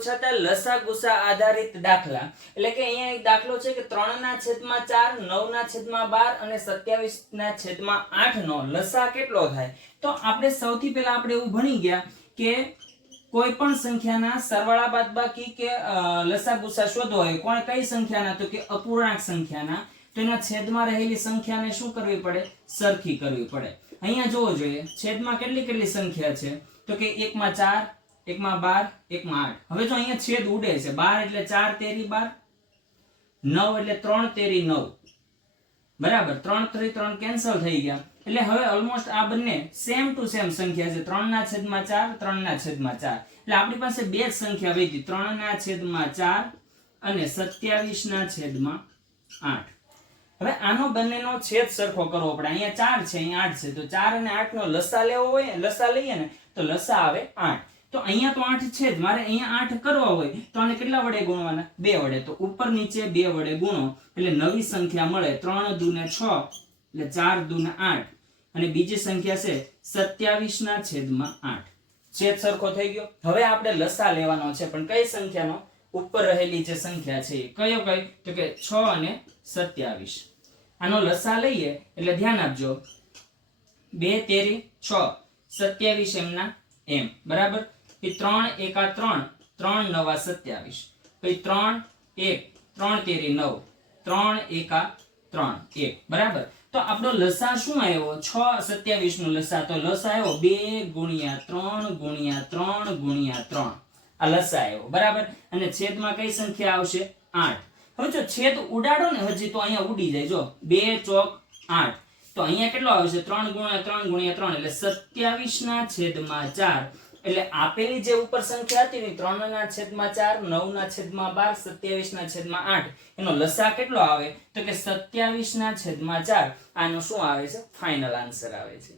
પૂછાતા લસા ગુસા આધારિત દાખલા એટલે કે અહીંયા એક દાખલો છે કે 3/4 9/12 અને 27/8 નો લસા કેટલો થાય. તો આપણે સૌથી પહેલા આપણે એવું ભણી ગયા કે કોઈ પણ સંખ્યાના સરવાળા બાદબાકી કે લસા ગુસા શોધવો હોય કોણ કઈ સંખ્યાના તો કે અપૂર્ણાંક સંખ્યાના તો એના છેદમાં રહેલી સંખ્યાને શું કરવી પડે સરખી કરવી પડે. અહીંયા જોવો જોઈએ છેદમાં કેટલી સંખ્યા છે તો કે 1/4 1/12 1/8. હવે જો અહીંયા છેદ ઉડે છે 12 એટલે 4 તેરી 12 9 એટલે 3 તેરી 9 બરાબર 3 3 3 કેન્સલ થઈ ગયા એટલે હવે ઓલમોસ્ટ આ બંને સેમ ટુ સેમ સંખ્યા છે 3/4 3/4 એટલે આપણી પાસે બે જ સંખ્યા વધી 3/4 અને 27/8. હવે આનો બંનેનો છેદ સરખો કરવો પડે. અહીંયા 4 છે અહીંયા 8 છે તો 4 અને 8 નો લસા લેવો હોય લસા લઈએ ને તો લસા આવે 8. તો અહીંયા તો 8 છે જ મારે અહીંયા 8 કરવા હોય તો આને કેટલા વડે ગુણવાના 2 વડે. તો ઉપર નીચે 2 વડે ગુણો એટલે નવી સંખ્યા મળે 3 દૂને 6 એટલે 4 દૂને 8 અને બીજી સંખ્યા છે 27/8. છેદ સરખો થઈ ગયો. હવે આપણે લસા લેવાનો છે પણ કઈ સંખ્યાનો ઉપર રહેલી જે સંખ્યા છે કયો કઈ તો કે 6 અને 27. આનો લસા લઈએ એટલે ધ્યાન આપજો 2 તેરી 6 27 એમના એમ બરાબર. 3 એકા 3 3 નવા 27 પછી 3 1 3 તેરી 9 3 એકા 3 1 બરાબર. તો આપણો લસા શું આવ્યો 6 27 નો લસા તો લસા આવ્યો 2 ગુણ્યા 3 ગુણ્યા 3 ગુણ્યા 3 આ લસા આવ્યો બરાબર. અને છેદમાં કઈ સંખ્યા આવશે 8. હવે જો છેદ ઉડાડો ને હજી તો અહીંયા ઉડી જાય જો 2 ચોક 8 તો અહીંયા કેટલો આવશે 3 ગુણ્યા 3 ગુણ્યા 3 એટલે 27/4 એટલે આપેલી જે ઉપર સંખ્યા હતી ને 3/4 9/12 27/8 એનો લસા કેટલો આવે તો કે 27/4. આનો શું આવે છે ફાઇનલ આન્સર આવે છે.